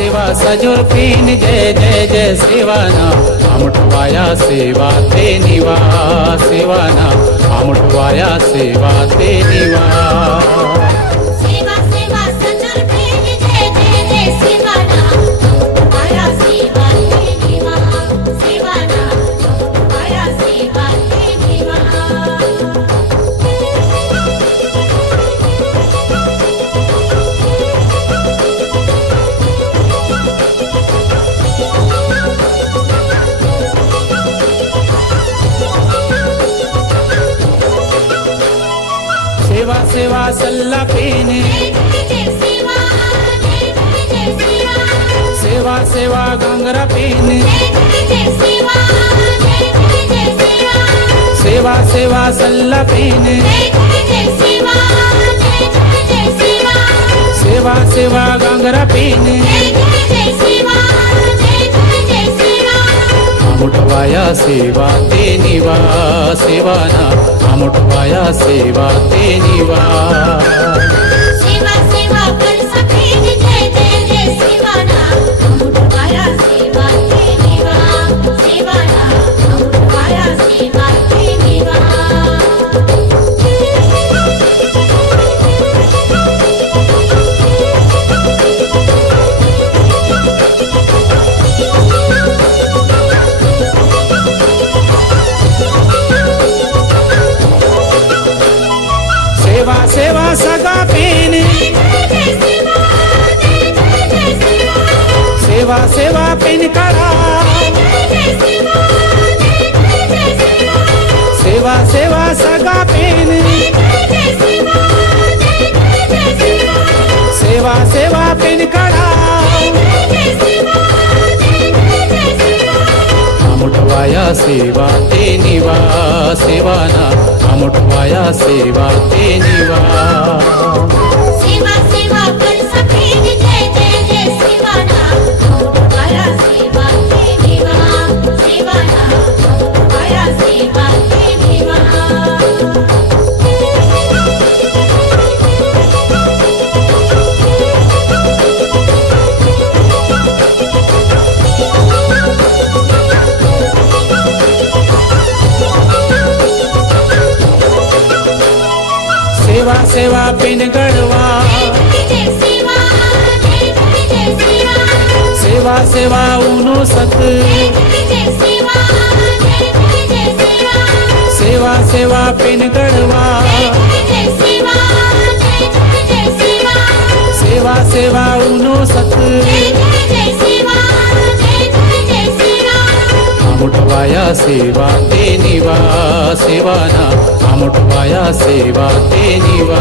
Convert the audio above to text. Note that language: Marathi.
सेवा सजोर पीन जय जय जय सेवाना आमठवाया सेवा ते निवा सेवाना आमठवाया सेवा ते निवा सेवा सेवा सजोर पीन जय जय जय सेवाना आमठवाया सेवा ते निवा सेवाना आमठवाया सेवा ते निवा सेवा सेवा सल्ला पीने सेवा सेवा गंगरा पीने सेवा सेवा सल्ला पीने सेवा सेवा गंगरा पीने आमठवाया सेवा ते निवा सेवाना आमठवाया सेवा ते निवा सेवा सेवा कळसा पीन जय जय जय सेवाना आमठवाया सेवा ते निवा सेवाना आमठवाया सेवा ते निवा सेवा सेवा सगा पीने सेवा सेवा पिन करा सेवा सेवा सगा पीने सेवा सेवा पिन करा आमठवाया सेवा ते निवा सेवाना आमठवाया सेवा ते निवा सेवा सेवा कळसा पीन जय जय जय सेवाना आमठवाया सेवा ते निवा सेवाना आमठवाया सेवा ते निवा सेवा सेवा पिन गढ़वा सेवा सेवा उनु सत सेवा सेवा पिन गढ़वा सेवा सेवा उनु सत आमठवाया सेवा ते निवा सेवाना आमठवाया सेवा ते निवा